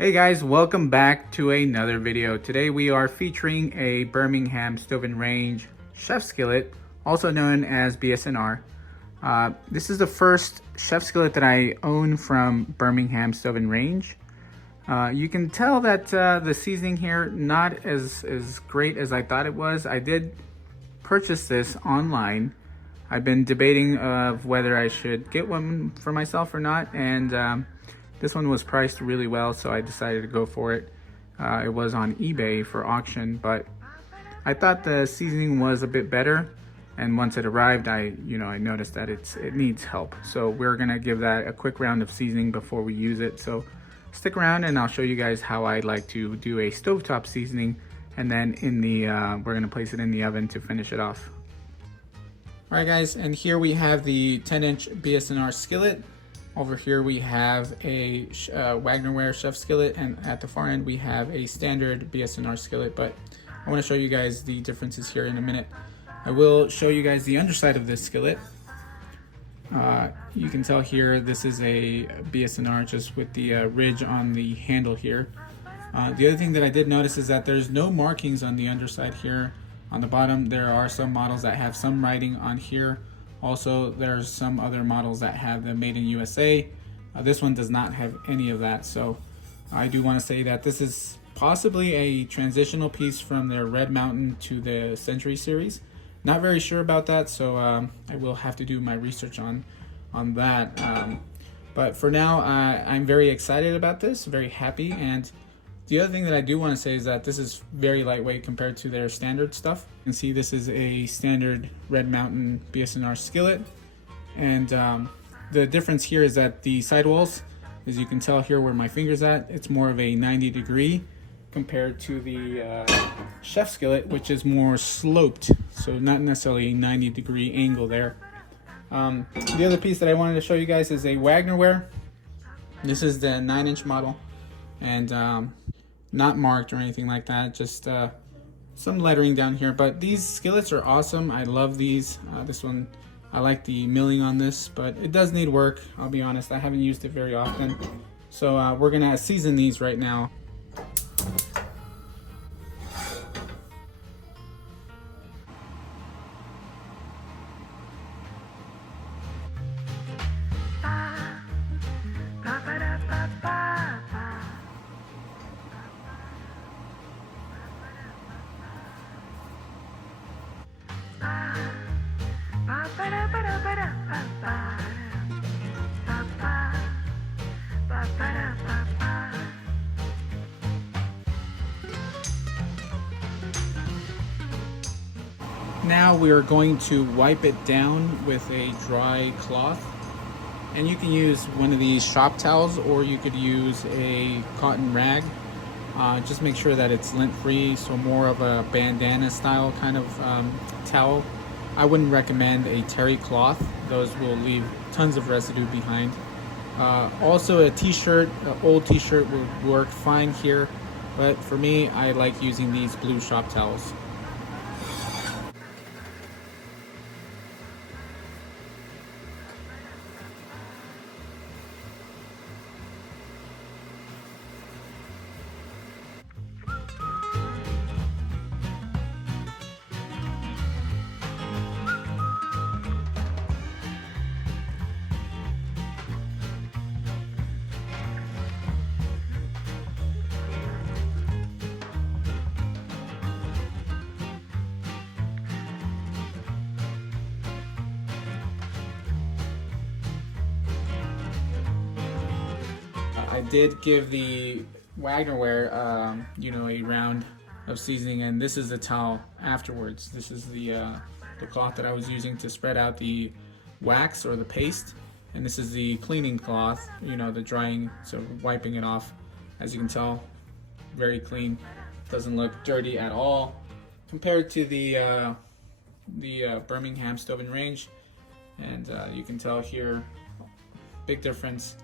Hey guys, welcome back to another video. Today we are featuring a Birmingham Stove and Range chef skillet, also known as BSNR. This is the first chef skillet that I own from Birmingham Stove and Range. You can tell that the seasoning here not as great as I thought it was. I did purchase this online. I've been debating of whether I should get one for myself or not, and this one was priced really well, so I decided to go for it. It was on eBay for auction, but I thought the seasoning was a bit better. And once it arrived, I noticed that it needs help. So we're gonna give that a quick round of seasoning before we use it. So stick around and I'll show you guys how I like to do a stovetop seasoning. And then we're gonna place it in the oven to finish it off. All right guys, and here we have the 10-inch BSNR skillet. Over here we have a Wagnerware chef skillet, and at the far end we have a standard BSNR skillet, but I want to show you guys the differences here in a minute. I will show you guys the underside of this skillet. You can tell here this is a BSNR just with the ridge on the handle here. The other thing that I did notice is that there's no markings on the underside here. On the bottom there are some models that have some writing on here. Also, there's some other models that have the Made in USA. This one does not have any of that, so I do want to say that this is possibly a transitional piece from their Red Mountain to the Century series. Not very sure about that, so I will have to do my research on that. But for now, I'm very excited about this, very happy. And the other thing that I do want to say is that this is very lightweight compared to their standard stuff. You can see this is a standard Red Mountain BSNR skillet. And the difference here is that the sidewalls, as you can tell here where my finger's at, it's more of a 90-degree compared to the chef skillet, which is more sloped. So not necessarily a 90-degree angle there. The other piece that I wanted to show you guys is a Wagnerware. This is the 9-inch model. And not marked or anything like that, just some lettering down here. But these skillets are awesome. I love these. This one, I like the milling on this, but it does need work. I'll be honest, I haven't used it very often. So we're gonna season these right now. Now we are going to wipe it down with a dry cloth, and you can use one of these shop towels or you could use a cotton rag. Just make sure that it's lint free, so more of a bandana style kind of towel. I wouldn't recommend a terry cloth. Those will leave tons of residue behind. Also a t-shirt, an old t-shirt would work fine here, but for me I like using these blue shop towels. I did give the Wagnerware, a round of seasoning, and this is the towel afterwards. This is the cloth that I was using to spread out the wax or the paste, and this is the cleaning cloth, the drying, so wiping it off. As you can tell, very clean, doesn't look dirty at all compared to the Birmingham Stove and Range. And you can tell here, big difference.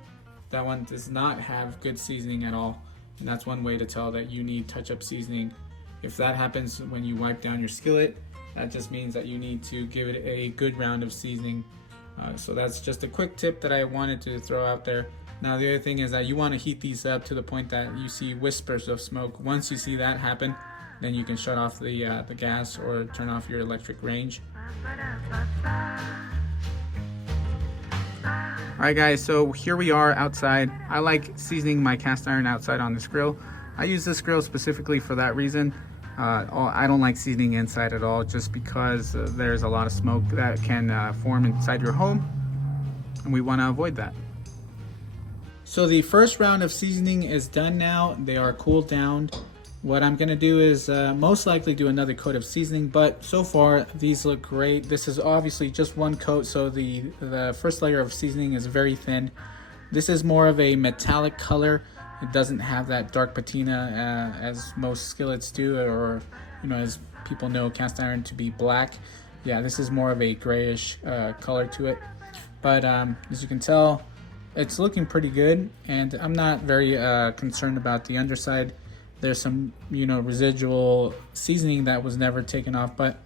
That one does not have good seasoning at all, and that's one way to tell that you need touch-up seasoning. If that happens when you wipe down your skillet, that just means that you need to give it a good round of seasoning. So that's just a quick tip that I wanted to throw out there. Now the other thing is that you want to heat these up to the point that you see whispers of smoke. Once you see that happen, then you can shut off the gas or turn off your electric range. Alright guys, so here we are outside. I like seasoning my cast iron outside on this grill. I use this grill specifically for that reason. I don't like seasoning inside at all, just because there's a lot of smoke that can form inside your home, and we want to avoid that. So the first round of seasoning is done now. They are cooled down. What I'm going to do is most likely do another coat of seasoning, but so far these look great. This is obviously just one coat, so the first layer of seasoning is very thin. This is more of a metallic color. It doesn't have that dark patina as most skillets do, or as people know cast iron to be black. Yeah, this is more of a grayish color to it. But as you can tell, it's looking pretty good, and I'm not very concerned about the underside. There's some residual seasoning that was never taken off, but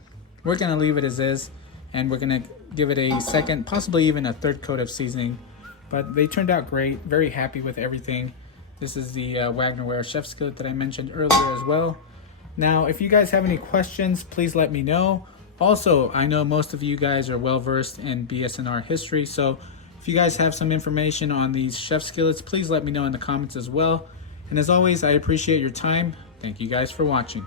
we're gonna leave it as is, and we're gonna give it a second, possibly even a third coat of seasoning. But they turned out great. Very happy with everything. This is the Wagnerware chef skillet that I mentioned earlier as well. Now, if you guys have any questions, please let me know. Also, I know most of you guys are well versed in BSNR history, so if you guys have some information on these chef skillets, please let me know in the comments as well. And as always, I appreciate your time. Thank you guys for watching.